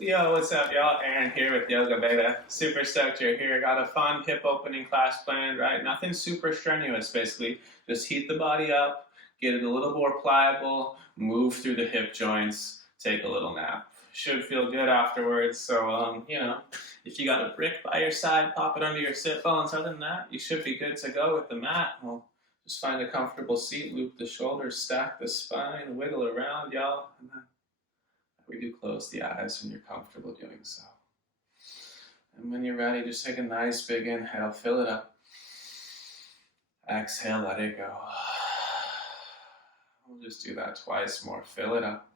Yo, what's up, y'all? Aaron here with Yoga Beta. Super stoked you're here. Got a fun hip opening class planned, right? Nothing super strenuous, basically. Just heat the body up, get it a little more pliable, move through the hip joints, take a little nap. Should feel good afterwards. So, if you got a brick by your side, pop it under your sit bones. Other than that, you should be good to go with the mat. Well, just find a comfortable seat, loop the shoulders, stack the spine, wiggle around, y'all, and then we do close the eyes when you're comfortable doing so. And when you're ready, just take a nice big inhale, fill it up. Exhale, let it go. We'll just do that twice more. Fill it up.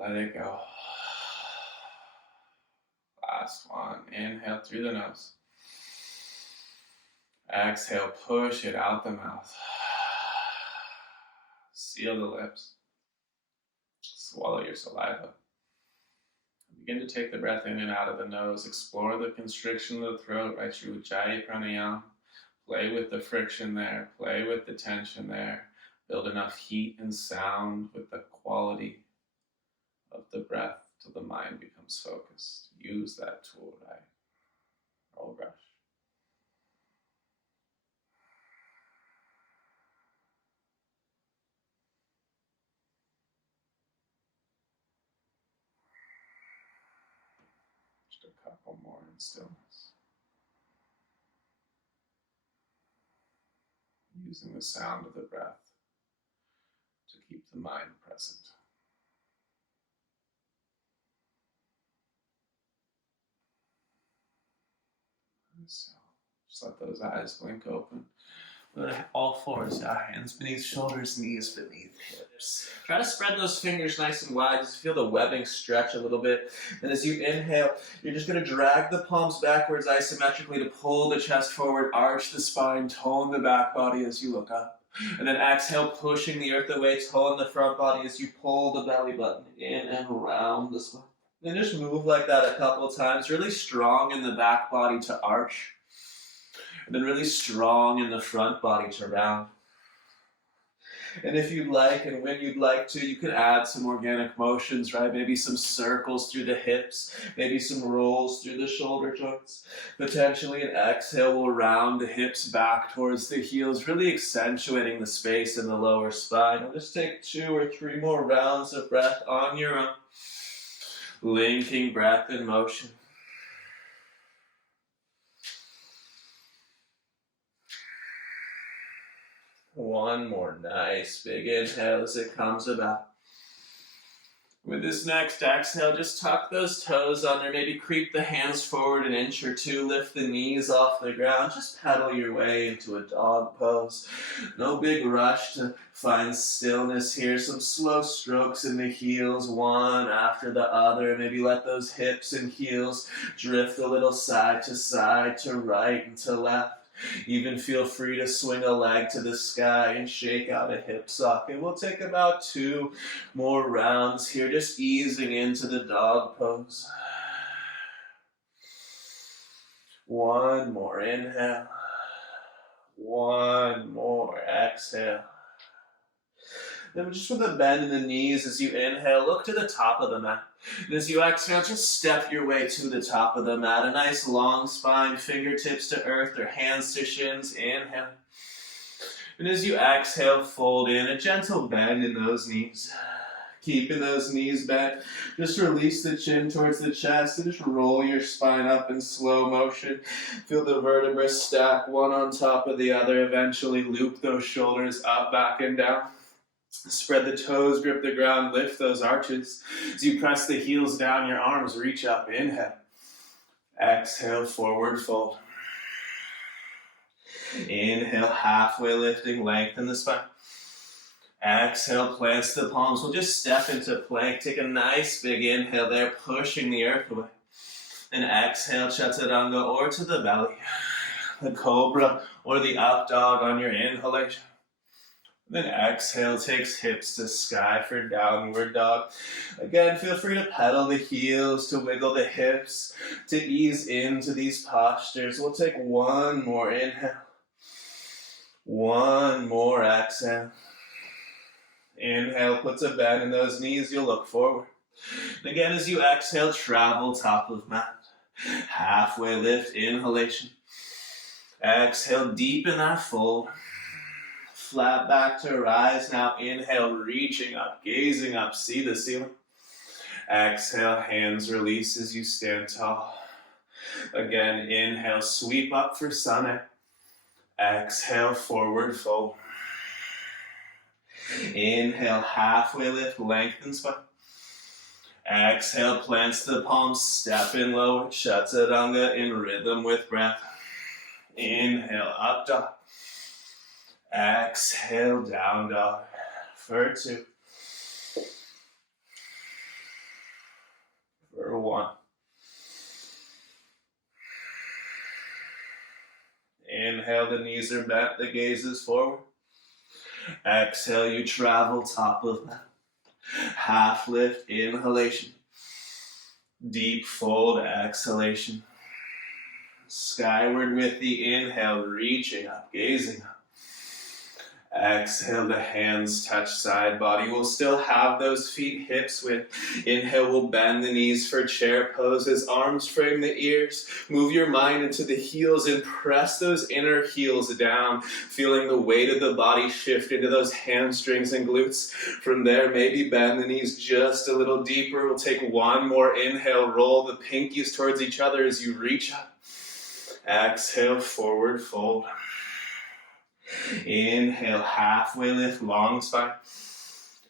Let it go. Last one. Inhale through the nose. Exhale, push it out the mouth. Seal the lips. Swallow your saliva. Begin to take the breath in and out of the nose. Explore the constriction of the throat, right through Ujjayi Pranayama. Play with the friction there. Play with the tension there. Build enough heat and sound with the quality of the breath till the mind becomes focused. Use that tool, right? Roll brush. Just a couple more in stillness. Using the sound of the breath to keep the mind present. So just let those eyes blink open. All fours, hands beneath shoulders, knees beneath hips. Try to spread those fingers nice and wide. Just feel the webbing stretch a little bit. And as you inhale, you're just going to drag the palms backwards isometrically to pull the chest forward, arch the spine, tone the back body as you look up. And then exhale, pushing the earth away, tone the front body as you pull the belly button in and around the spine. And just move like that a couple of times, really strong in the back body to arch. And then really strong in the front body to round. And if you'd like, and when you'd like to, you could add some organic motions, right? Maybe some circles through the hips, maybe some rolls through the shoulder joints. Potentially an exhale will round the hips back towards the heels, really accentuating the space in the lower spine. We'll just take 2 or 3 more rounds of breath on your own. Linking breath and motion. One more nice big inhale as it comes about. With this next exhale, just tuck those toes under, maybe creep the hands forward an inch or 2, lift the knees off the ground, just pedal your way into a dog pose. No big rush to find stillness here, some slow strokes in the heels, one after the other. Maybe let those hips and heels drift a little side, to right and to left. Even feel free to swing a leg to the sky and shake out a hip socket. We'll take about 2 more rounds here, just easing into the dog pose. One more inhale. One more exhale. Then just with a bend in the knees as you inhale, look to the top of the mat. And as you exhale, just step your way to the top of the mat. A nice long spine, fingertips to earth or hands to shins. Inhale. And as you exhale, fold in a gentle bend in those knees. Keeping those knees bent, just release the chin towards the chest and just roll your spine up in slow motion. Feel the vertebrae stack one on top of the other. Eventually loop those shoulders up, back, and down. Spread the toes, grip the ground, lift those arches. As you press the heels down, your arms reach up. Inhale. Exhale, forward fold. Inhale, halfway lifting, lengthen the spine. Exhale, plants the palms. We'll just step into plank. Take a nice big inhale there, pushing the earth away. And exhale, chaturanga, or to the belly. The cobra or the up dog on your inhalation. Then exhale, takes hips to sky for downward dog. Again, feel free to pedal the heels, to wiggle the hips, to ease into these postures. We'll take one more inhale. One more exhale. Inhale, puts a bend in those knees, you'll look forward. And again, as you exhale, travel top of mat. Halfway lift, inhalation. Exhale, deepen that fold. Flat back to rise. Now inhale, reaching up, gazing up, see the ceiling. Exhale, hands release as you stand tall. Again, inhale, sweep up for sun. Exhale, forward fold. Inhale, halfway lift, lengthen spine. Exhale, plants the palms, step in lower, chaturanga in rhythm with breath. Inhale, up dog. Exhale, down dog. For 2. For 1. Inhale, the knees are bent, the gaze is forward. Exhale, you travel top of mat. Half lift, inhalation. Deep fold, exhalation. Skyward with the inhale, reaching up, gazing up. Exhale, the hands touch side body. We'll still have those feet hips width. Inhale, we'll bend the knees for chair poses. Arms frame the ears. Move your mind into the heels and press those inner heels down. Feeling the weight of the body shift into those hamstrings and glutes. From there, maybe bend the knees just a little deeper. We'll take one more inhale. Roll the pinkies towards each other as you reach up. Exhale, forward fold. Inhale, halfway lift, long spine.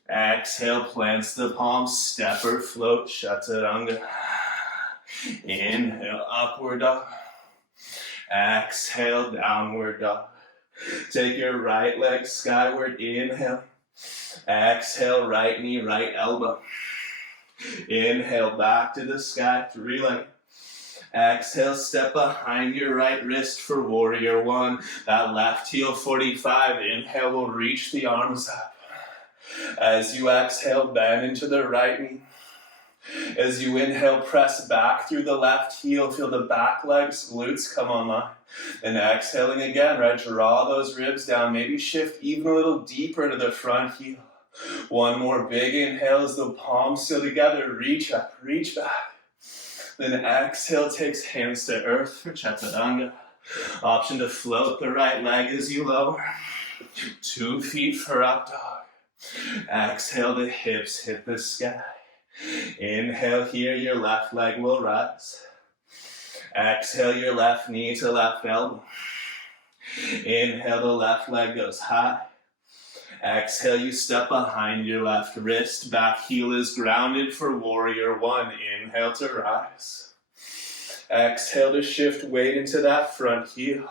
Exhale, plants the palms, step or float, chaturanga. Inhale, upward dog. Exhale, downward dog. Take your right leg skyward, inhale. Exhale, right knee, right elbow. Inhale, back to the sky, 3-legged. Exhale, step behind your right wrist for warrior 1. That left heel 45. Inhale, will reach the arms up. As you exhale, bend into the right knee. As you inhale, press back through the left heel. Feel the back legs, glutes come online. And exhaling again, right? Draw those ribs down. Maybe shift even a little deeper to the front heel. One more big inhale as the palms still together. Reach up, reach back. Then exhale, takes hands to earth for chaturanga. Option to float the right leg as you lower. 2 feet for up dog. Exhale, the hips hit the sky. Inhale here, your left leg will rise. Exhale, your left knee to left elbow. Inhale, the left leg goes high. Exhale, you step behind your left wrist. Back heel is grounded for warrior 1. Inhale to rise. Exhale to shift weight into that front heel.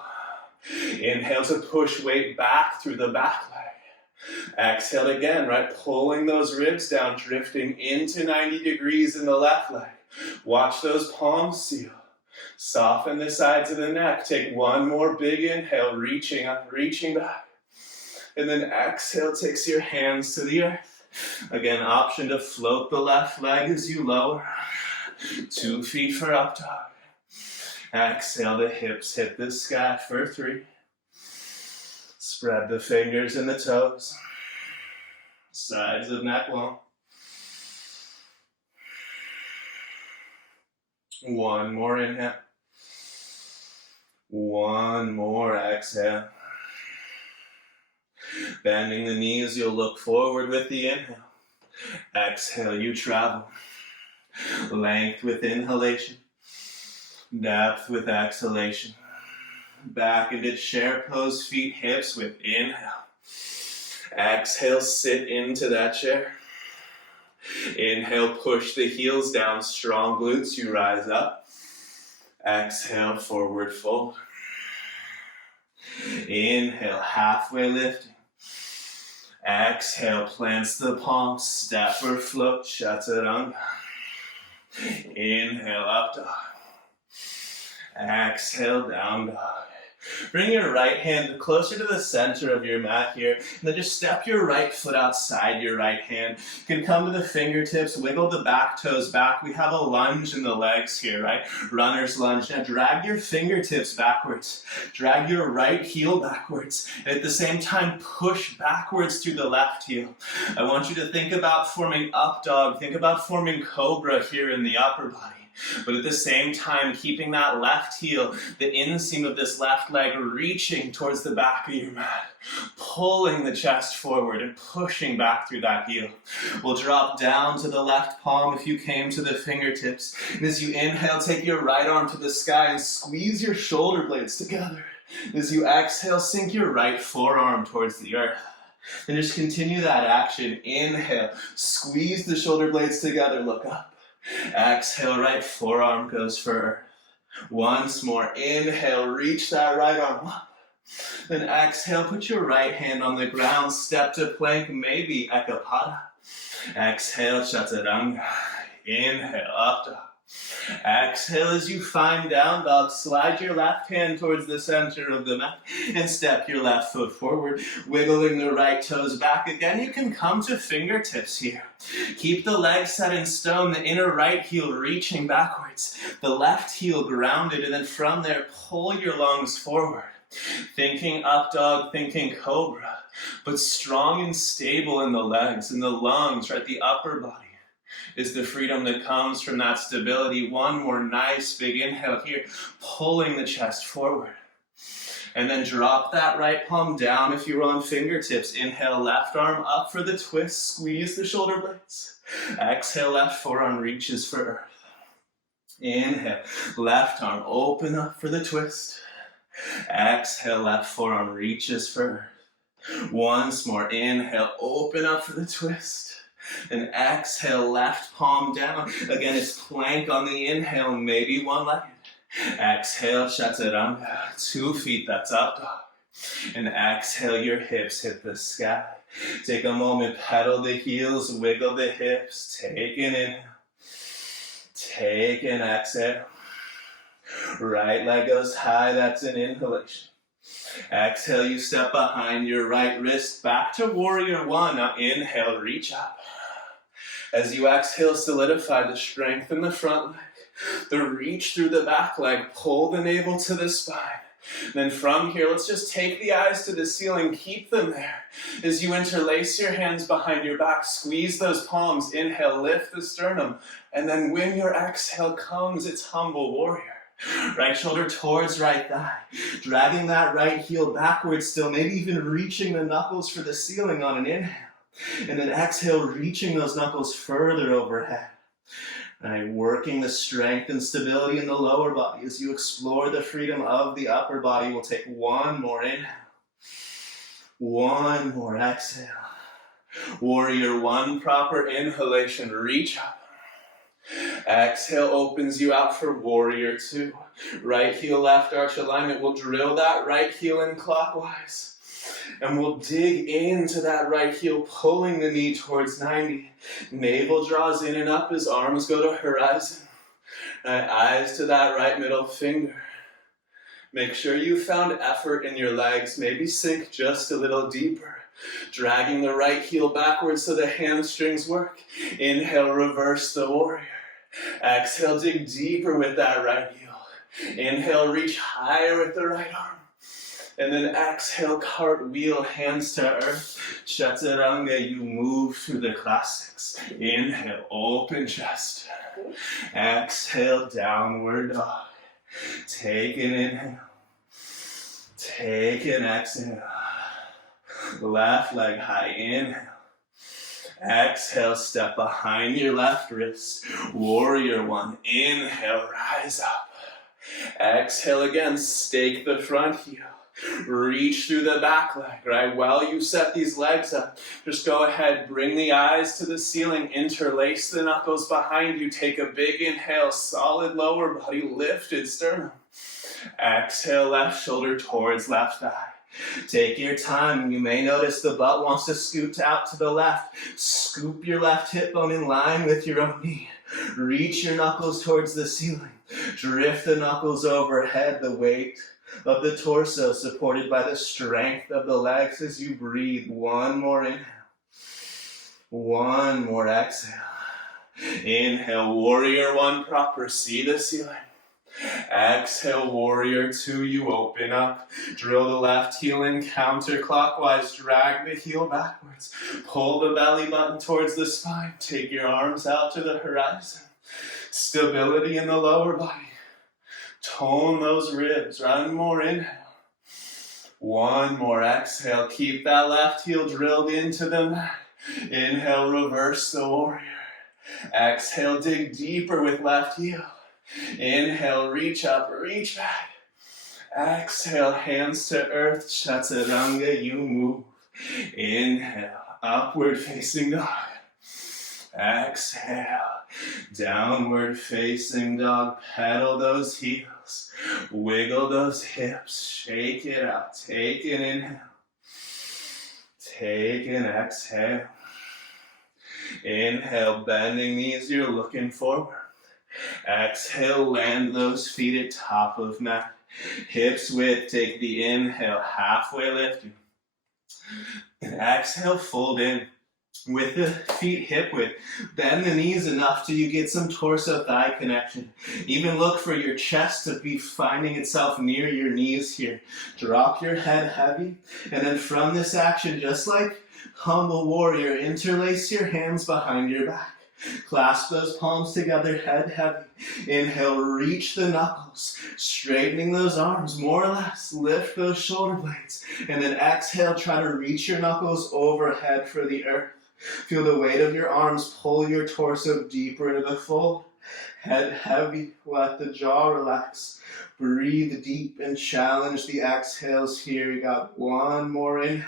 Inhale to push weight back through the back leg. Exhale again, right? Pulling those ribs down, drifting into 90 degrees in the left leg. Watch those palms seal. Soften the sides of the neck. Take one more big inhale, reaching up, reaching back. And then exhale, takes your hands to the earth. Again, option to float the left leg as you lower. 2 feet for up dog. Exhale, the hips hit the sky for 3. Spread the fingers and the toes. Sides of neck long. One more inhale. One more exhale. Bending the knees, you'll look forward with the inhale. Exhale, you travel. Length with inhalation. Depth with exhalation. Back into chair pose, feet hips with inhale. Exhale, sit into that chair. Inhale, push the heels down, strong glutes, you rise up. Exhale, forward fold. Inhale, halfway lifting. Exhale, plants the palms, step or float, chaturanga. Inhale, up dog. Exhale, down dog. Bring your right hand closer to the center of your mat here, and then just step your right foot outside your right hand. You can come to the fingertips, wiggle the back toes back. We have a lunge in the legs here, right? Runner's lunge. Now drag your fingertips backwards. Drag your right heel backwards. And at the same time, push backwards through the left heel. I want you to think about forming up dog. Think about forming cobra here in the upper body. But at the same time, keeping that left heel, the inseam of this left leg reaching towards the back of your mat, pulling the chest forward and pushing back through that heel. We'll drop down to the left palm if you came to the fingertips. And as you inhale, take your right arm to the sky and squeeze your shoulder blades together. As you exhale, sink your right forearm towards the earth. And just continue that action. Inhale, squeeze the shoulder blades together, look up. Exhale, right forearm goes for earth. Once more, inhale, reach that right arm up. Then exhale, put your right hand on the ground, step to plank, maybe ekapada. Exhale, chaturanga. Inhale, up dog. Exhale as you find down dog. Slide your left hand towards the center of the mat and step your left foot forward, wiggling the right toes back. Again, you can come to fingertips here. Keep the leg set in stone, the inner right heel reaching backwards, the left heel grounded, and then from there, pull your lungs forward. Thinking up dog, thinking cobra, but strong and stable in the legs and the lungs, right? The upper body is the freedom that comes from that stability. One more nice big inhale here, pulling the chest forward. And then drop that right palm down if you're on fingertips. Inhale, left arm up for the twist, squeeze the shoulder blades. Exhale, left forearm reaches for earth. Inhale, left arm open up for the twist. Exhale, left forearm reaches for earth. Once more, inhale, open up for the twist. And exhale, left palm down. Again, it's plank on the inhale, maybe one-legged. Exhale, chaturanga, 2 feet, that's up dog. And exhale, your hips hit the sky. Take a moment, pedal the heels, wiggle the hips. Take an inhale. Take an exhale. Right leg goes high, that's an inhalation. Exhale, you step behind your right wrist, back to warrior one. Now inhale, reach up. As you exhale, solidify the strength in the front leg, the reach through the back leg, pull the navel to the spine. Then from here, let's just take the eyes to the ceiling, keep them there. As you interlace your hands behind your back, squeeze those palms, inhale, lift the sternum, and then when your exhale comes, it's humble warrior. Right shoulder towards right thigh, dragging that right heel backwards still, maybe even reaching the knuckles for the ceiling on an inhale. And then exhale, reaching those knuckles further overhead. Right, working the strength and stability in the lower body as you explore the freedom of the upper body. We'll take one more inhale. One more exhale. Warrior one, proper inhalation, reach up. Exhale opens you out for warrior two. Right heel, left arch alignment. We'll drill that right heel in clockwise. And we'll dig into that right heel, pulling the knee towards 90. Navel draws in and up as arms go to horizon. Right, eyes to that right middle finger. Make sure you found effort in your legs. Maybe sink just a little deeper. Dragging the right heel backwards so the hamstrings work. Inhale, reverse the warrior. Exhale, dig deeper with that right heel. Inhale, reach higher with the right arm. And then exhale, cartwheel, hands to earth. Chaturanga, you move through the classics. Inhale, open chest. Exhale, downward dog. Take an inhale. Take an exhale. Left leg high, inhale. Exhale, step behind your left wrist. Warrior one, inhale, rise up. Exhale again, stake the front heel. Reach through the back leg, right? While you set these legs up, just go ahead, bring the eyes to the ceiling, interlace the knuckles behind you, take a big inhale, solid lower body, lifted sternum. Exhale, left shoulder towards left thigh. Take your time. You may notice the butt wants to scoot out to the left. Scoop your left hip bone in line with your own knee. Reach your knuckles towards the ceiling. Drift the knuckles overhead, the weight of the torso, supported by the strength of the legs as you breathe. One more inhale. One more exhale. Inhale, warrior one proper, see the ceiling. Exhale, warrior two, you open up. Drill the left heel in counterclockwise. Drag the heel backwards. Pull the belly button towards the spine. Take your arms out to the horizon. Stability in the lower body. Tone those ribs. One more inhale. One more exhale. Keep that left heel drilled into the mat. Inhale, reverse the warrior. Exhale, dig deeper with left heel. Inhale, reach up, reach back. Exhale, hands to earth, chaturanga, you move. Inhale, upward facing dog. Exhale, downward facing dog. Pedal those heels. Wiggle those hips. Shake it out. Take an inhale. Take an exhale. Inhale, bending knees, you're looking forward. Exhale, land those feet at top of mat. Hips width, take the inhale, halfway lifting. And exhale, fold in. With the feet hip width, bend the knees enough till you get some torso thigh connection. Even look for your chest to be finding itself near your knees here. Drop your head heavy, and then from this action, just like humble warrior, interlace your hands behind your back. Clasp those palms together, head heavy. Inhale, reach the knuckles, straightening those arms more or less. Lift those shoulder blades, and then exhale, try to reach your knuckles overhead for the earth. Feel the weight of your arms pull your torso deeper into the fold. Head heavy, let the jaw relax. Breathe deep and challenge the exhales here. You got one more inhale.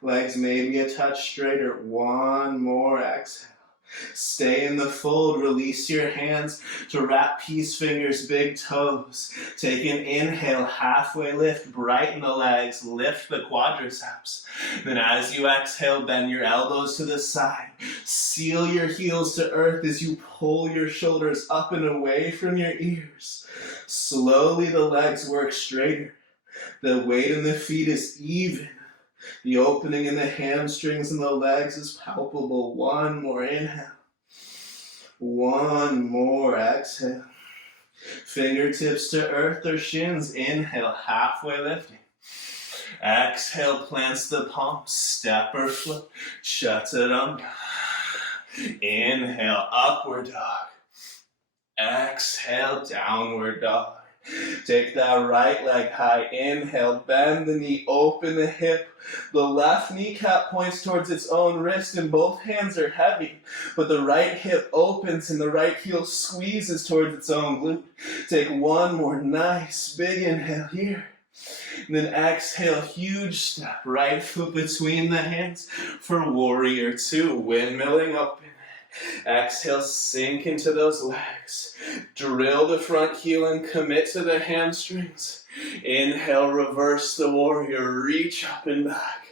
Legs maybe a touch straighter. One more exhale. Stay in the fold, release your hands to wrap peace fingers, big toes. Take an inhale, halfway lift, brighten the legs, lift the quadriceps. Then as you exhale, bend your elbows to the side. Seal your heels to earth as you pull your shoulders up and away from your ears. Slowly the legs work straighter. The weight in the feet is even. The opening in the hamstrings and the legs is palpable. One more inhale. One more exhale. Fingertips to earth or shins. Inhale, halfway lifting. Exhale, plants the palms. Step or flip. Chaturanga. Inhale, upward dog. Exhale, downward dog. Take that right leg high. Inhale, bend the knee, open the hip. The left kneecap points towards its own wrist and both hands are heavy. But the right hip opens and the right heel squeezes towards its own glute. Take one more nice big inhale here. And then exhale, huge step. Right foot between the hands for warrior two. Windmilling open. Exhale, sink into those legs. Drill the front heel and commit to the hamstrings. Inhale, reverse the warrior. Reach up and back.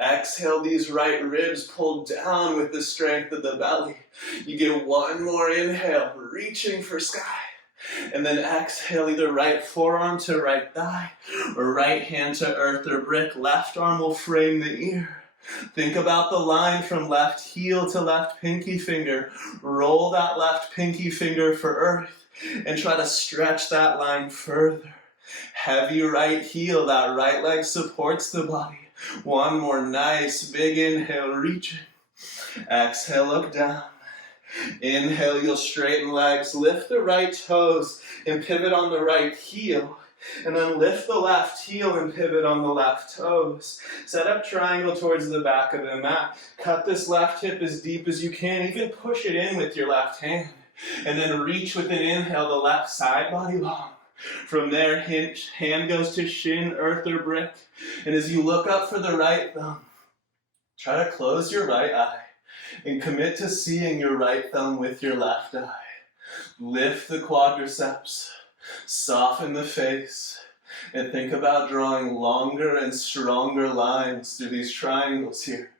Exhale, these right ribs pull down with the strength of the belly. You get one more inhale, reaching for sky. And then exhale, either right forearm to right thigh, or right hand to earth or brick. Left arm will frame the ear. Think about the line from left heel to left pinky finger. Roll that left pinky finger for earth and try to stretch that line further. Heavy right heel, that right leg supports the body. One more nice big inhale, reaching. Exhale, look down. Inhale, you'll straighten legs. Lift the right toes and pivot on the right heel. And then lift the left heel and pivot on the left toes. Set up triangle towards the back of the mat. Cut this left hip as deep as you can. Even push it in with your left hand. And then reach with an inhale, the left side body long. From there, hand goes to shin, earth or brick. And as you look up for the right thumb, try to close your right eye and commit to seeing your right thumb with your left eye. Lift the quadriceps. Soften the face and think about drawing longer and stronger lines through these triangles here.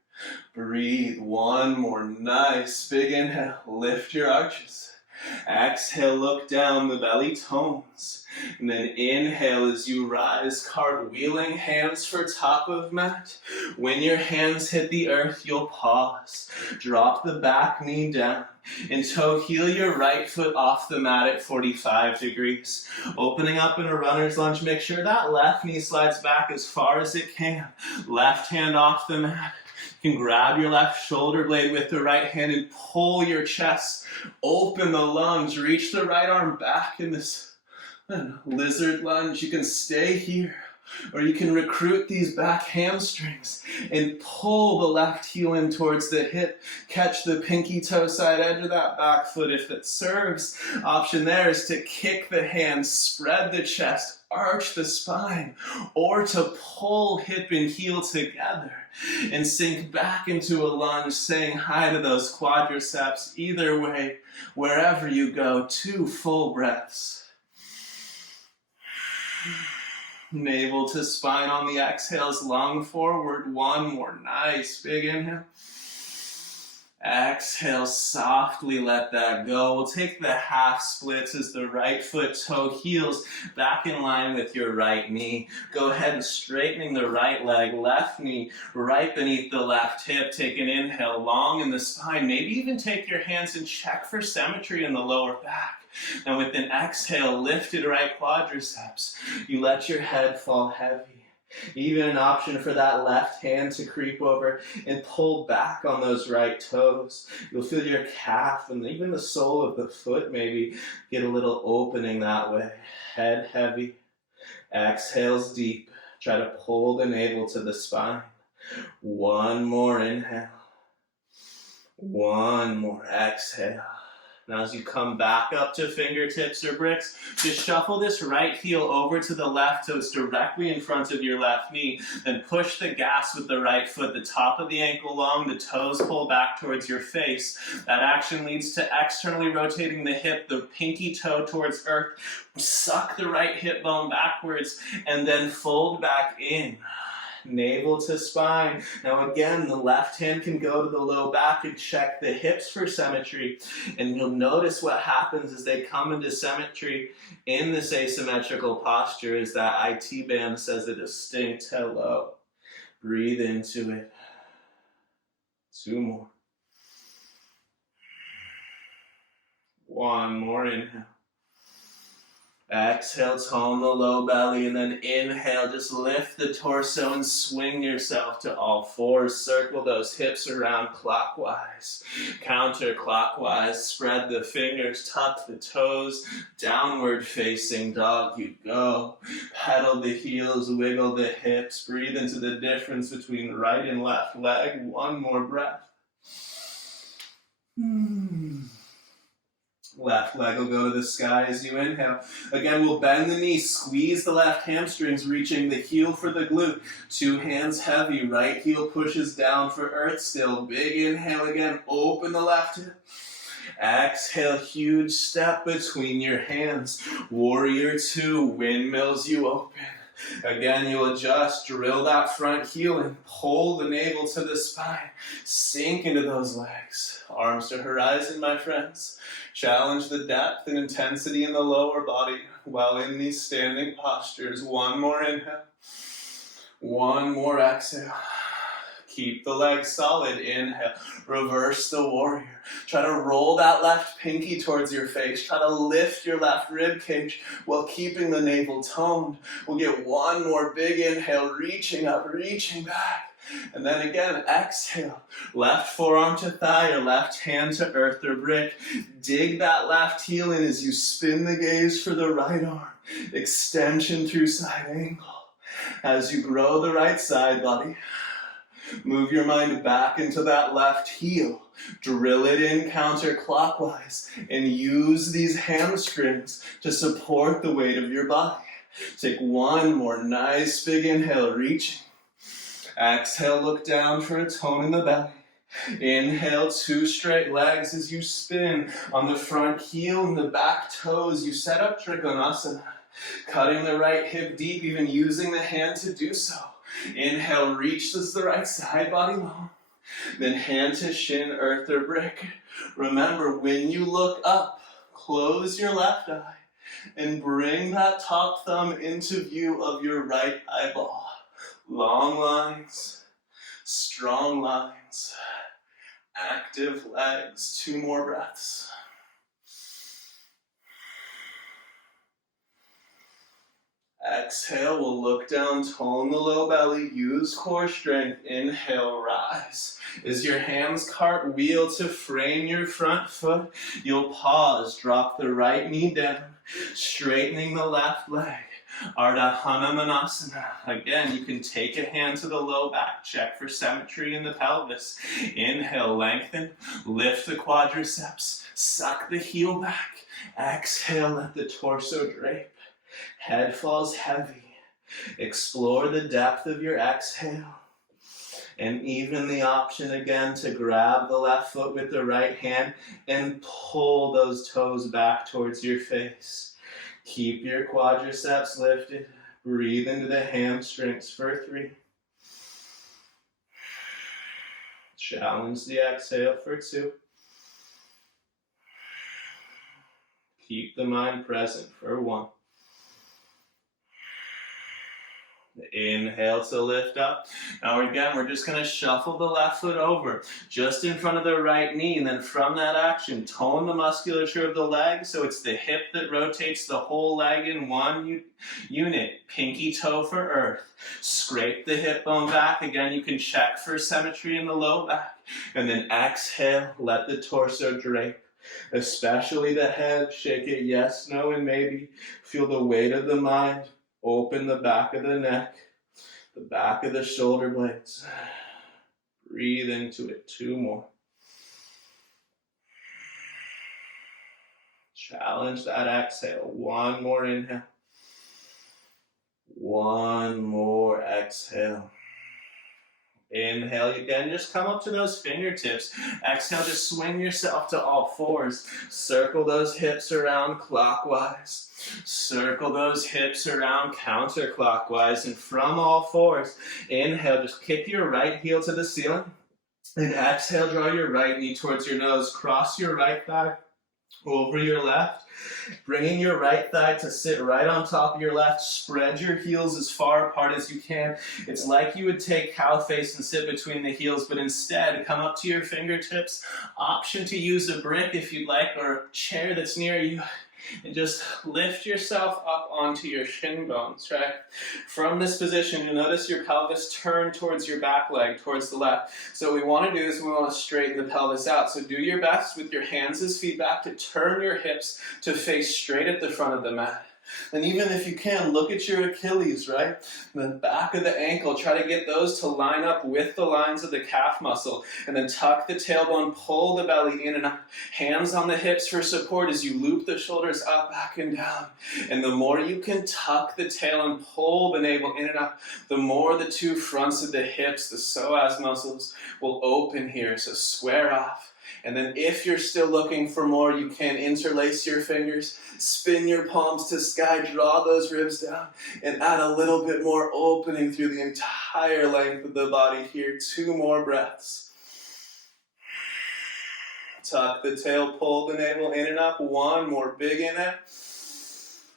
Breathe. One more nice big inhale. Lift your arches. Exhale, look down, the belly tones. And then inhale as you rise, cartwheeling hands for top of mat. When your hands hit the earth, you'll pause. Drop the back knee down and toe heel your right foot off the mat at 45 degrees. Opening up in a runner's lunge, make sure that left knee slides back as far as it can. Left hand off the mat. You can grab your left shoulder blade with the right hand and pull your chest. Open the lunge, reach the right arm back in this lizard lunge. You can stay here, or you can recruit these back hamstrings and pull the left heel in towards the hip. Catch the pinky toe side edge of that back foot if it serves. Option there is to kick the hands, spread the chest, arch the spine, or to pull hip and heel together and sink back into a lunge, saying hi to those quadriceps. Either way, wherever you go, 2 full breaths. Navel to spine on the exhales, lung forward. 1 more, nice big inhale. Exhale, softly let that go. We'll take the half splits as the right foot toe heels back in line with your right knee. Go ahead and straightening the right leg, left knee right beneath the left hip. Take an inhale, long in the spine. Maybe even take your hands and check for symmetry in the lower back. Now with an exhale, lifted right quadriceps. You let your head fall heavy. Even an option for that left hand to creep over and pull back on those right toes. You'll feel your calf and even the sole of the foot maybe get a little opening that way. Head heavy. Exhales deep. Try to pull the navel to the spine. 1 more inhale. 1 more exhale. Now as you come back up to fingertips or bricks, just shuffle this right heel over to the left so it's directly in front of your left knee. Then push the gas with the right foot, the top of the ankle long, the toes pull back towards your face. That action leads to externally rotating the hip, the pinky toe towards earth. Suck the right hip bone backwards and then fold back in. Navel to spine. Now again, the left hand can go to the low back and check the hips for symmetry. And you'll notice what happens as they come into symmetry in this asymmetrical posture is that IT band says a distinct hello. Breathe into it. 2 more. 1 more inhale. Exhale, tone the low belly, and then inhale, just lift the torso and swing yourself to all fours. Circle those hips around clockwise, counterclockwise. Spread the fingers, tuck the toes, downward facing dog you go. Pedal the heels, wiggle the hips. Breathe into the difference between the right and left leg. 1 more breath. Left leg will go to the sky as you inhale. Again, we'll bend the knee, squeeze the left hamstrings, reaching the heel for the glute. 2 hands heavy, right heel pushes down for earth still. Big inhale again, open the left hip. Exhale, huge step between your hands. Warrior 2, windmills you open. Again, you'll adjust, drill that front heel and pull the navel to the spine. Sink into those legs. Arms to horizon, my friends. Challenge the depth and intensity in the lower body while in these standing postures. 1 more inhale. 1 more exhale. Keep the legs solid. Inhale. Reverse the warrior. Try to roll that left pinky towards your face. Try to lift your left rib cage while keeping the navel toned. We'll get 1 more big inhale, reaching up, reaching back. And then again, exhale. Left forearm to thigh or left hand to earth or brick. Dig that left heel in as you spin the gaze for the right arm. Extension through side angle. As you grow the right side body, move your mind back into that left heel. Drill it in counterclockwise and use these hamstrings to support the weight of your body. Take 1 more nice big inhale, reaching. Exhale, look down for a tone in the belly. Inhale, 2 straight legs as you spin on the front heel and the back toes. You set up Trikonasana, cutting the right hip deep, even using the hand to do so. Inhale, reaches the right side body long. Then hand to shin, earth or brick. Remember, when you look up, Close your left eye and bring that top thumb into view of your right eyeball. Long lines, strong lines, active legs. 2 more breaths. Exhale, we'll look down, tone the low belly, use core strength. Inhale, rise. As your hands cartwheel to frame your front foot, you'll pause, drop the right knee down, straightening the left leg. Ardha Hanumanasana. Again, you can take a hand to the low back, check for symmetry in the pelvis. Inhale, lengthen, lift the quadriceps, suck the heel back. Exhale, let the torso drape. Head falls heavy. Explore the depth of your exhale. And even the option again to grab the left foot with the right hand and pull those toes back towards your face. Keep your quadriceps lifted. Breathe into the hamstrings for 3. Challenge the exhale for 2. Keep the mind present for 1. Inhale to lift up. Now again, we're just going to shuffle the left foot over just in front of the right knee, and then from that action, tone the musculature of the leg so it's the hip that rotates the whole leg in one unit. Pinky toe for earth. Scrape the hip bone back. Again, you can check for symmetry in the low back. And then exhale, let the torso drape. Especially the head. Shake it yes, no, and maybe. Feel the weight of the mind. Open the back of the neck, the back of the shoulder blades. Breathe into it. 2 more. Challenge that exhale. 1 more inhale. 1 more exhale. Inhale again, just come up to those fingertips. Exhale, just swing yourself to all 4s. Circle those hips around clockwise. Circle those hips around counterclockwise. And from all 4s, inhale, just kick your right heel to the ceiling. And exhale, draw your right knee towards your nose. Cross your right thigh over your left, bringing your right thigh to sit right on top of your left. Spread your heels as far apart as you can. It's like you would take cow face and sit between the heels, but instead come up to your fingertips. Option to use a brick if you'd like, or a chair that's near you. And just lift yourself up onto your shin bones, right? From this position, you'll notice your pelvis turn towards your back leg, towards the left. So what we want to do is we want to straighten the pelvis out. So do your best with your hands as feedback to turn your hips to face straight at the front of the mat. And even if you can, look at your Achilles, right? And the back of the ankle, try to get those to line up with the lines of the calf muscle. And then tuck the tailbone, pull the belly in and up. Hands on the hips for support as you loop the shoulders up, back, and down. And the more you can tuck the tail and pull the navel in and up, the more the 2 fronts of the hips, the psoas muscles, will open here. So square off. And then if you're still looking for more, you can interlace your fingers, spin your palms to sky, draw those ribs down, and add a little bit more opening through the entire length of the body here. 2 more breaths. Tuck the tail, pull the navel in and up. 1 more big inhale.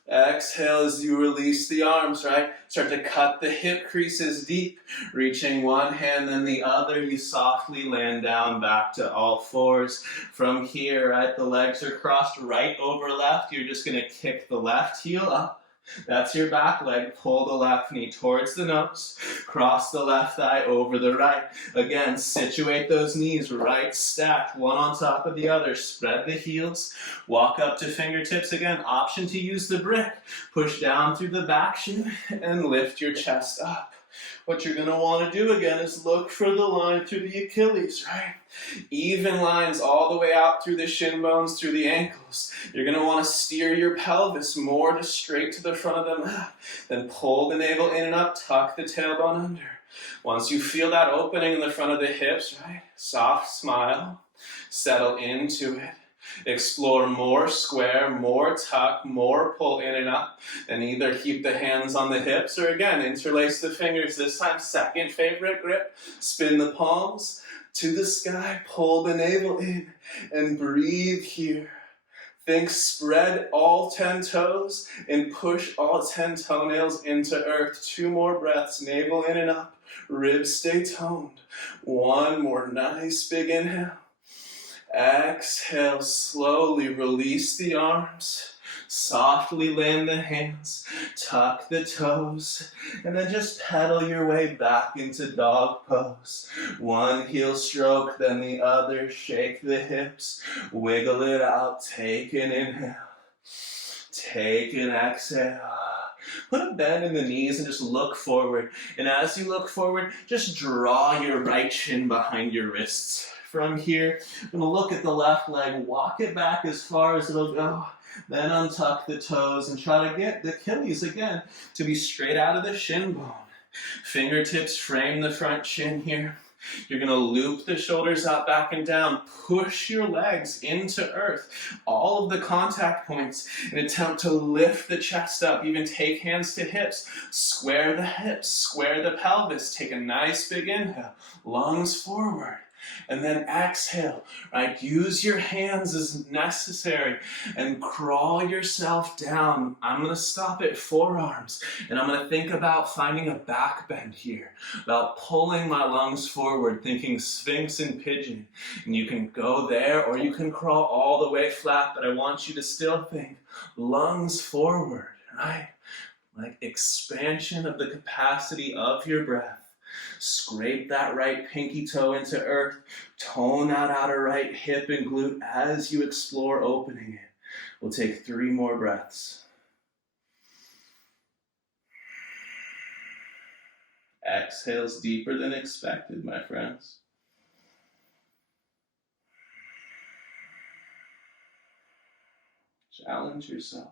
Exhale as you release the arms, right? Start to cut the hip creases deep. Reaching one hand, then the other. You softly land down back to all 4s. From here, right, the legs are crossed right over left. You're just going to kick the left heel up. That's your back leg. Pull the left knee towards the nose. Cross the left thigh over the right. Again, situate those knees right stacked, one on top of the other. Spread the heels. Walk up to fingertips again. Option to use the brick. Push down through the back shin and lift your chest up. What you're going to want to do again is look for the line through the Achilles, right? Even lines all the way out through the shin bones, through the ankles. You're going to want to steer your pelvis more to straight to the front of the mat. Then pull the navel in and up, tuck the tailbone under. Once you feel that opening in the front of the hips, right? Soft smile. Settle into it. Explore more square, more tuck, more pull in and up. And either keep the hands on the hips or again, interlace the fingers. This time, second favorite grip. Spin the palms to the sky. Pull the navel in and breathe here. Think spread all 10 toes and push all 10 toenails into earth. 2 more breaths, navel in and up. Ribs stay toned. 1 more nice big inhale. Exhale, slowly release the arms. Softly land the hands, tuck the toes, and then just pedal your way back into dog pose. 1 heel stroke, then the other. Shake the hips, wiggle it out, take an inhale, take an exhale. Put a bend in the knees and just look forward. And as you look forward, just draw your right shin behind your wrists. From here, I'm going to look at the left leg, walk it back as far as it'll go, then untuck the toes and try to get the Achilles again to be straight out of the shin bone. Fingertips frame the front shin here. You're going to loop the shoulders out, back and down. Push your legs into earth. All of the contact points. And attempt to lift the chest up. Even take hands to hips. Square the hips. Square the pelvis. Take a nice big inhale. Lungs forward. And then exhale, right? Use your hands as necessary and crawl yourself down. I'm going to stop at forearms and I'm going to think about finding a back bend here, about pulling my lungs forward, thinking Sphinx and pigeon. And you can go there or you can crawl all the way flat, but I want you to still think lungs forward, right? Like expansion of the capacity of your breath. Scrape that right pinky toe into earth. Tone that outer right hip and glute as you explore opening it. We'll take 3 more breaths. Exhales deeper than expected, my friends. Challenge yourself.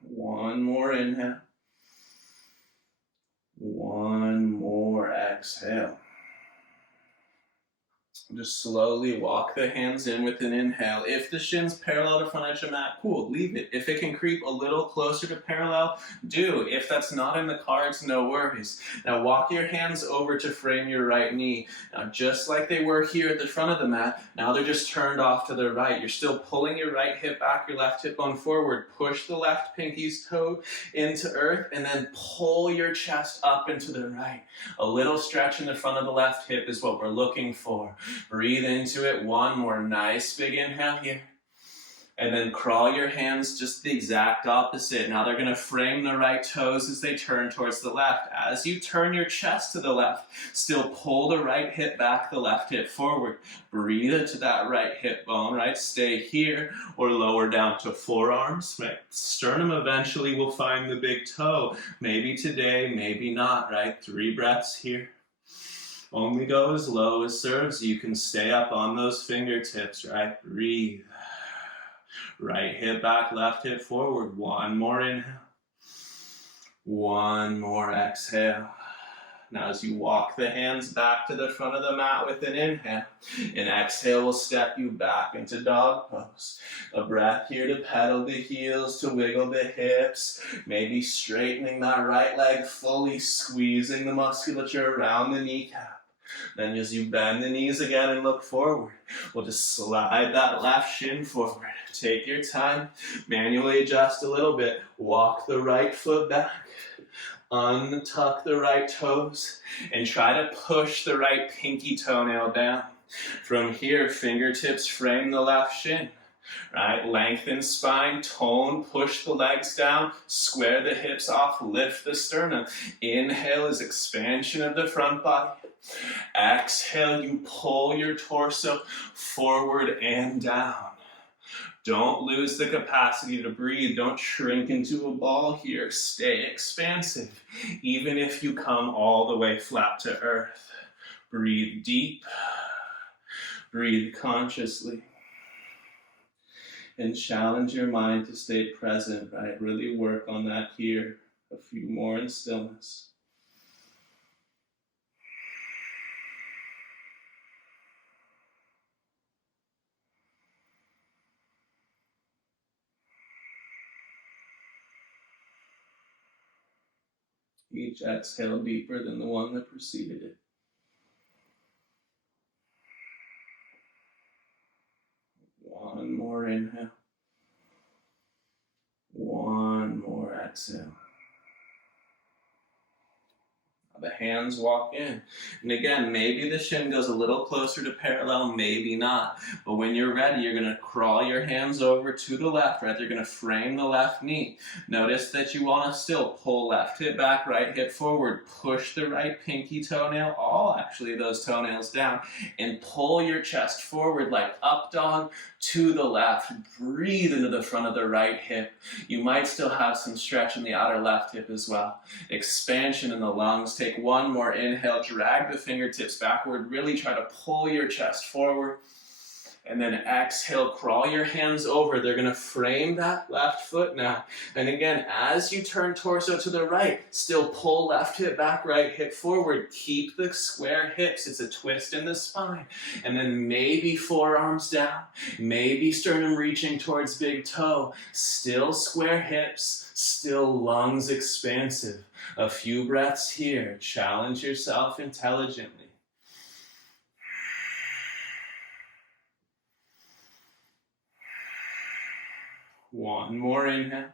1 more inhale. 1 more exhale. Just slowly walk the hands in with an inhale. If the shin's parallel to front edge of mat, cool, leave it. If it can creep a little closer to parallel, do. If that's not in the cards, no worries. Now walk your hands over to frame your right knee. Now just like they were here at the front of the mat, now they're just turned off to the right. You're still pulling your right hip back, your left hip bone forward. Push the left pinky's toe into earth and then pull your chest up into the right. A little stretch in the front of the left hip is what we're looking for. Breathe into it. 1 more nice big inhale here. And then crawl your hands just the exact opposite. Now they're going to frame the right toes as they turn towards the left. As you turn your chest to the left, still pull the right hip back, the left hip forward. Breathe into that right hip bone, right? Stay here or lower down to forearms, right? Sternum eventually will find the big toe. Maybe today, maybe not, right? 3 breaths here. Only go as low as serves. You can stay up on those fingertips, right? Breathe. Right hip back, left hip forward. 1 more inhale. 1 more exhale. Now as you walk the hands back to the front of the mat with an inhale, an exhale will step you back into dog pose. A breath here to pedal the heels, to wiggle the hips, maybe straightening that right leg fully, squeezing the musculature around the kneecap. Then as you bend the knees again and look forward, we'll just slide that left shin forward. Take your time, manually adjust a little bit, walk the right foot back. Untuck the right toes and try to push the right pinky toenail down. From here, fingertips frame the left shin. Right? Lengthen spine, tone, push the legs down, square the hips off, lift the sternum. Inhale is expansion of the front body. Exhale, you pull your torso forward and down. Don't lose the capacity to breathe. Don't shrink into a ball here. Stay expansive, even if you come all the way flat to earth. Breathe deep. Breathe consciously. And challenge your mind to stay present, right? Really work on that here. A few more in stillness. Each exhale deeper than the one that preceded it. more inhale. One more exhale. The hands walk in. And again, maybe the shin goes a little closer to parallel, maybe not. But when you're ready, you're going to crawl your hands over to the left, right? You're going to frame the left knee. Notice that you want to still pull left hip back, right hip forward. Push the right pinky toenail, actually those toenails down, and pull your chest forward like up dog to the left. Breathe into the front of the right hip. You might still have some stretch in the outer left hip as well. Expansion in the lungs. Take one more inhale, drag the fingertips backward, really try to pull your chest forward. And then exhale, crawl your hands over. They're gonna frame that left foot now. And again, as you turn torso to the right, still pull left hip back, right hip forward. Keep the square hips. It's a twist in the spine. And then maybe forearms down, maybe sternum reaching towards big toe. Still square hips, still lungs expansive. A few breaths here. Challenge yourself intelligently. One more inhale.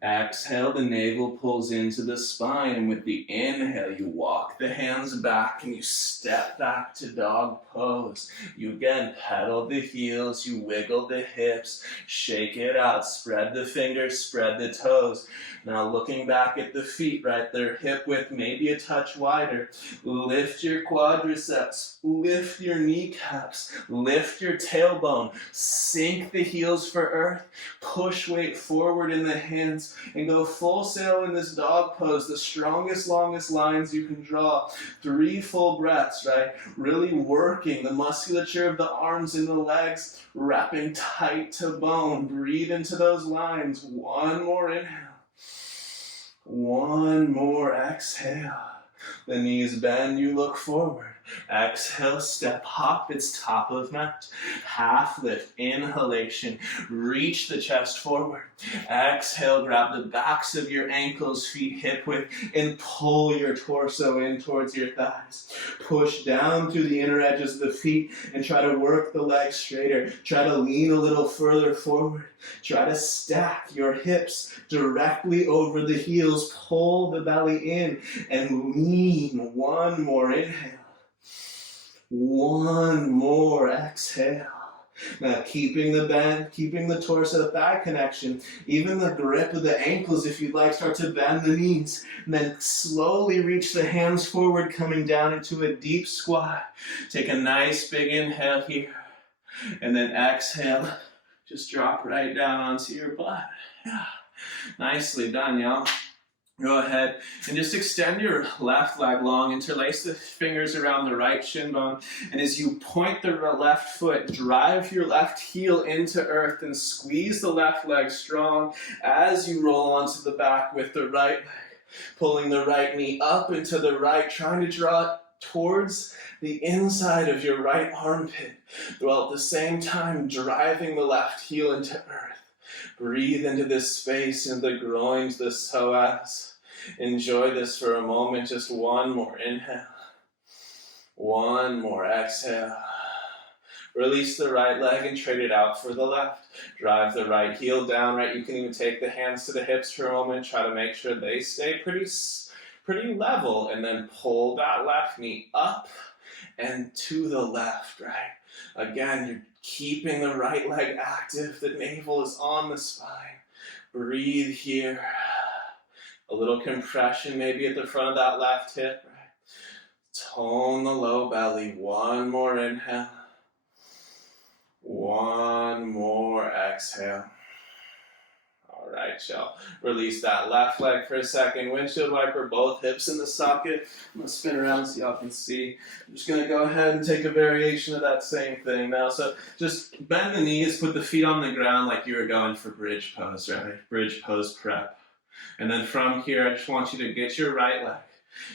Exhale, the navel pulls into the spine, and with the inhale, you walk the hands back and you step back to dog pose. You again pedal the heels, you wiggle the hips, shake it out, spread the fingers, spread the toes. Now looking back at the feet, right, they're hip width, maybe a touch wider. Lift your quadriceps, lift your kneecaps, lift your tailbone, sink the heels for earth, push weight forward in the hands, and go full sail in this dog pose, the strongest, longest lines you can draw. 3 full breaths, right? Really working the musculature of the arms and the legs, wrapping tight to bone. Breathe into those lines. One more inhale. One more exhale. The knees bend, you look forward. Exhale, step hop, it's top of mat. Half lift, inhalation, reach the chest forward. Exhale, grab the backs of your ankles, feet hip width, and pull your torso in towards your thighs. Push down through the inner edges of the feet and try to work the legs straighter. Try to lean a little further forward. Try to stack your hips directly over the heels. Pull the belly in and lean. One more inhale. One more exhale. Now keeping the bend, keeping the torso thigh connection, even the grip of the ankles if you'd like, start to bend the knees. And then slowly reach the hands forward, coming down into a deep squat. Take a nice big inhale here. And then exhale, just drop right down onto your butt. Yeah. Nicely done, y'all. Go ahead and just extend your left leg long, interlace the fingers around the right shin bone, and as you point the left foot, drive your left heel into earth and squeeze the left leg strong as you roll onto the back with the right leg, pulling the right knee up into the right, trying to draw it towards the inside of your right armpit, while at the same time driving the left heel into earth. Breathe into this space in the groins, the psoas. Enjoy this for a moment. Just one more inhale. One more exhale. Release the right leg and trade it out for the left. Drive the right heel down, right? You can even take the hands to the hips for a moment. Try to make sure they stay pretty level, and then pull that left knee up and to the left, right? Again, you're keeping the right leg active. The navel is on the spine. Breathe here. A little compression maybe at the front of that left hip, right? Tone the low belly. One more inhale. One more exhale. All right, y'all. Release that left leg for a second. Windshield wiper, both hips in the socket. I'm going to spin around so y'all can see. I'm just going to go ahead and take a variation of that same thing now. So just bend the knees, put the feet on the ground like you were going for bridge pose, right? Bridge pose prep. And then from here, I just want you to get your right leg,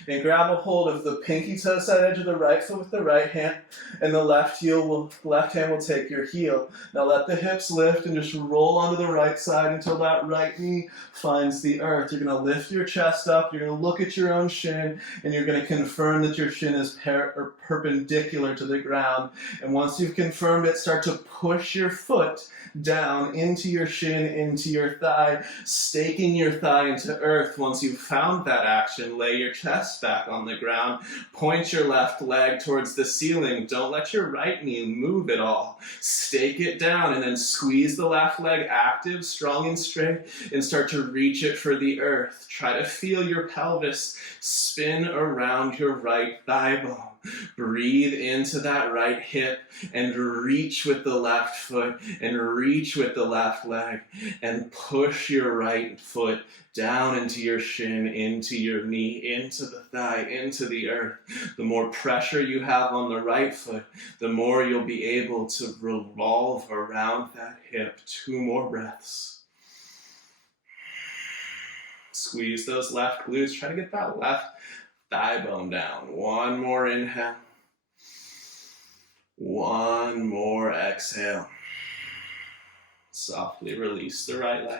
And grab a hold of the pinky toe side edge of the right foot with the right hand, and the left hand will take your heel. Now let the hips lift and just roll onto the right side until that right knee finds the earth. You're going to lift your chest up, you're going to look at your own shin, and you're going to confirm that your shin is perpendicular to the ground. And once you've confirmed it, start to push your foot down into your shin, into your thigh, staking your thigh into earth. Once you've found that action, lay your chest back on the ground, point your left leg towards the ceiling. Don't let your right knee move at all. Stake it down and then squeeze the left leg active, strong and straight, and start to reach it for the earth. Try to feel your pelvis spin around your right thigh bone. Breathe into that right hip and reach with the left foot and reach with the left leg and push your right foot down into your shin, into your knee, into the thigh, into the earth. The more pressure you have on the right foot, the more you'll be able to revolve around that hip. 2 more breaths. Squeeze those left glutes. Try to get that left thigh bone down. 1 more inhale. 1 more exhale. Softly release the right leg.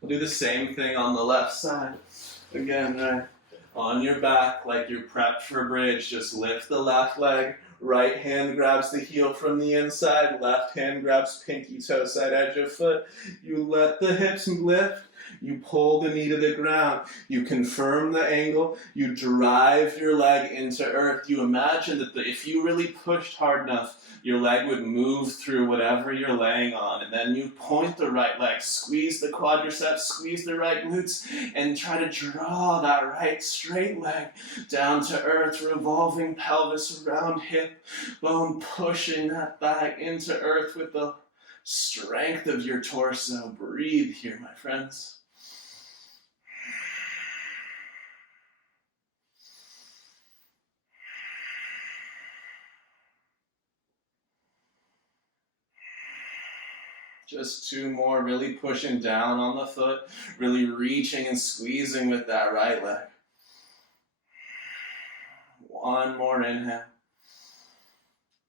We'll do the same thing on the left side. Again, right on your back, like you're prepped for bridge, just lift the left leg. Right hand grabs the heel from the inside. Left hand grabs pinky toe side edge of foot. You let the hips lift. You pull the knee to the ground. You confirm the angle. You drive your leg into earth. You imagine that if you really pushed hard enough, your leg would move through whatever you're laying on. And then you point the right leg, squeeze the quadriceps, squeeze the right glutes, and try to draw that right straight leg down to earth, revolving pelvis around hip bone, pushing that thigh into earth with the strength of your torso. Breathe here, my friends. Just 2 more, really pushing down on the foot, really reaching and squeezing with that right leg. 1 more inhale.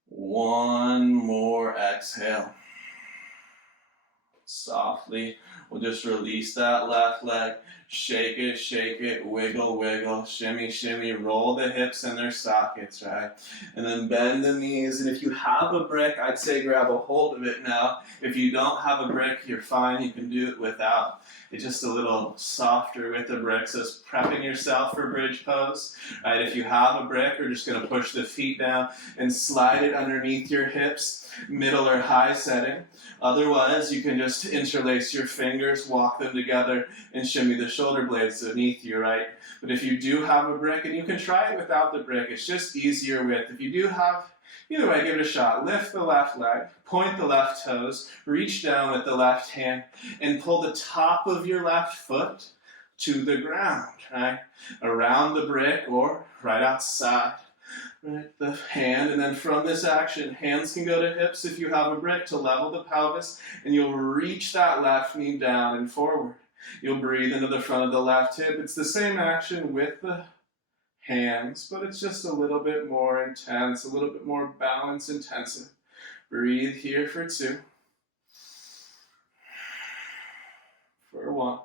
1 more exhale. Softly, we'll just release that left leg. Shake it, wiggle, wiggle, shimmy, shimmy, roll the hips in their sockets, right? And then bend the knees, and if you have a brick, I'd say grab a hold of it now. If you don't have a brick, you're fine, you can do it without. It's just a little softer with the brick, so it's prepping yourself for bridge pose, right? If you have a brick, we're just gonna push the feet down and slide it underneath your hips, middle or high setting. Otherwise, you can just interlace your fingers, walk them together, and shimmy the shoulder blades beneath you, right? But if you do have a brick, and you can try it without the brick, it's just easier with. If you do have, either way, give it a shot. Lift the left leg, point the left toes, reach down with the left hand, and pull the top of your left foot to the ground, right? Around the brick or right outside. Right, the hand, and then from this action, hands can go to hips if you have a brick to level the pelvis, and you'll reach that left knee down and forward. You'll breathe into the front of the left hip. It's the same action with the hands, but it's just a little bit more intense, a little bit more balance intensive. Breathe here for 2. For 1.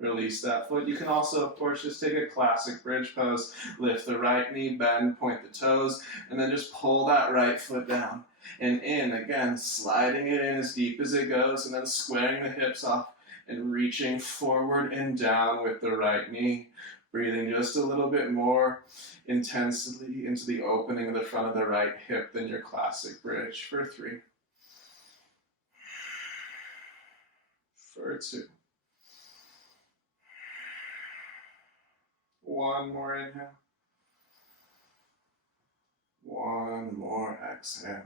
Release that foot. You can also, of course, just take a classic bridge pose. Lift the right knee, bend, point the toes, and then just pull that right foot down and in. Again, sliding it in as deep as it goes, and then squaring the hips off and reaching forward and down with the right knee. Breathing just a little bit more intensely into the opening of the front of the right hip than your classic bridge. For 3. For 2. 1 more inhale. 1 more exhale.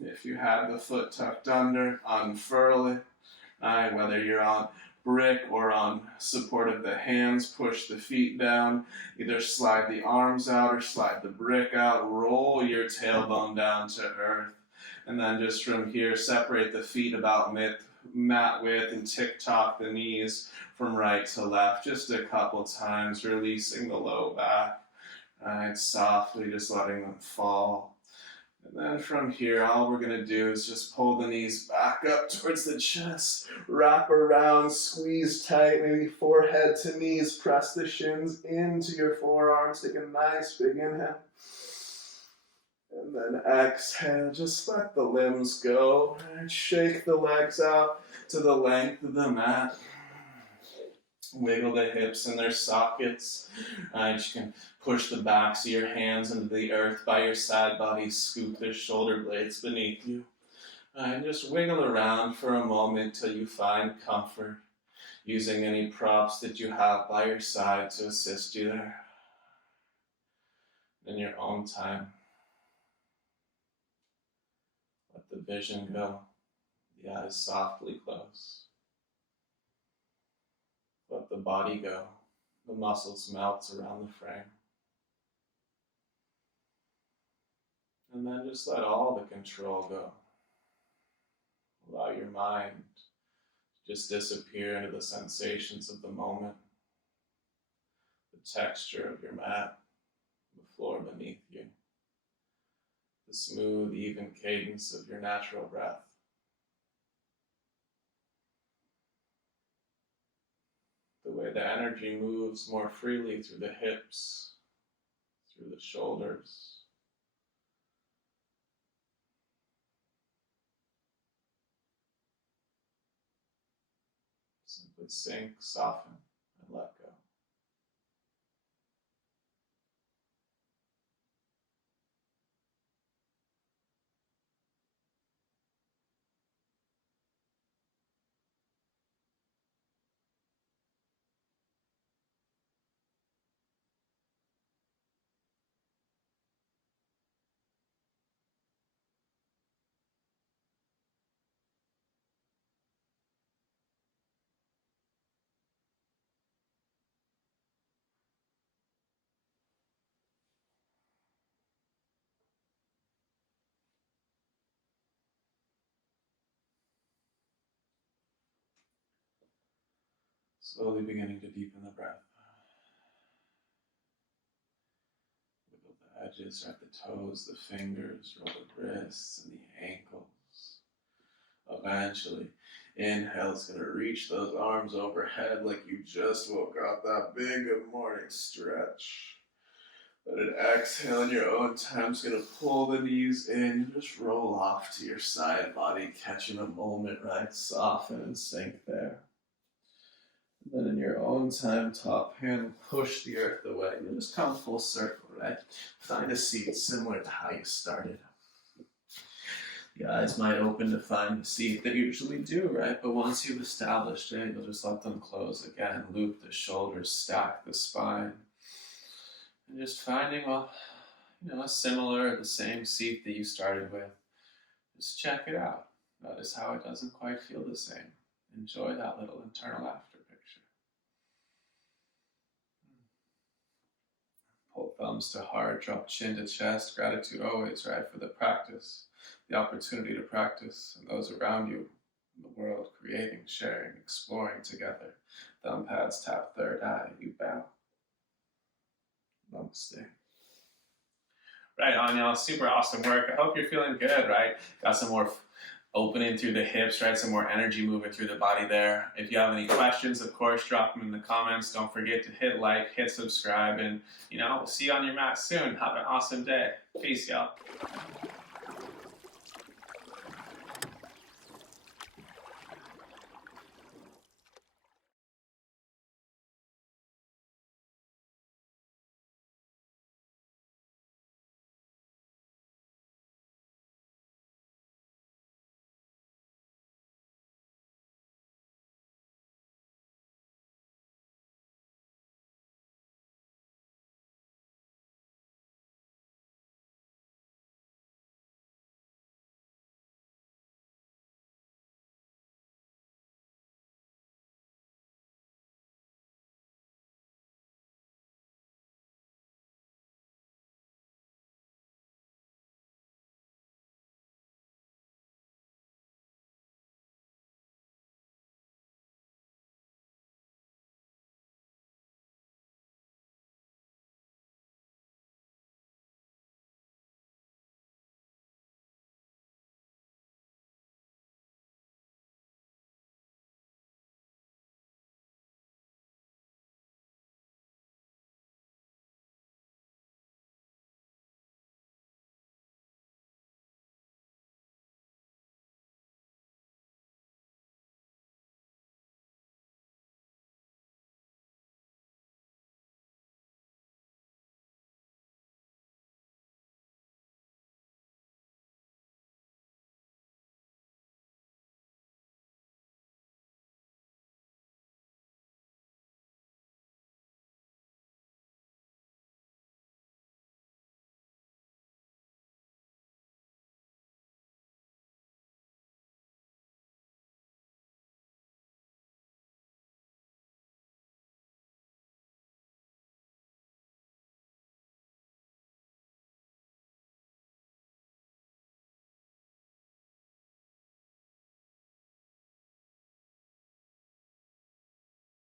If you have the foot tucked under, unfurl it. Right, whether you're on brick or on support of the hands, push the feet down. Either slide the arms out or slide the brick out. Roll your tailbone down to earth. And then just from here, separate the feet about mat width and tick-tock the knees from right to left just a couple times, releasing the low back. Right, softly just letting them fall. And then from here, all we're going to do is just pull the knees back up towards the chest, wrap around, squeeze tight, maybe forehead to knees, press the shins into your forearms, take a nice big inhale. And then exhale, just let the limbs go. Right, shake the legs out to the length of the mat. Wiggle the hips in their sockets. You can push the backs of your hands into the earth by your side body. Scoop the shoulder blades beneath you. And just wiggle around for a moment till you find comfort, using any props that you have by your side to assist you there. In your own time, let the vision go. The eyes softly close. Let the body go. The muscles melt around the frame. And then just let all the control go. Allow your mind to just disappear into the sensations of the moment. The texture of your mat, the floor beneath you. The smooth, even cadence of your natural breath. The way the energy moves more freely through the hips, through the shoulders. Simply sink, soften, and let go. Slowly beginning to deepen the breath. Wiggle the edges, right, the toes, the fingers, roll the wrists and the ankles. Eventually, inhale is going to reach those arms overhead like you just woke up, that big good morning stretch. But an exhale in your own time is going to pull the knees in, just roll off to your side body, catching a moment, right? Soften and sink there. And then in your own time, top hand, push the earth away. You'll just come full circle, right? Find a seat similar to how you started. The eyes might open to find the seat they usually do, right? But once you've established it, you'll just let them close again. Loop the shoulders, stack the spine. And just finding, a similar, the same seat that you started with. Just check it out. Notice how it doesn't quite feel the same. Enjoy that little internal after picture. Pull thumbs to heart, drop chin to chest. Gratitude always, right, for the practice, the opportunity to practice, and those around you in the world, creating, sharing, exploring together. Thumb pads tap third eye, you bow. Namaste. Right on, y'all. Super awesome work. I hope you're feeling good, right? Got some more opening through the hips, right? Some more energy moving through the body there. If you have any questions, of course, drop them in the comments. Don't forget to hit like, hit subscribe, and, we'll see you on your mat soon. Have an awesome day. Peace, y'all.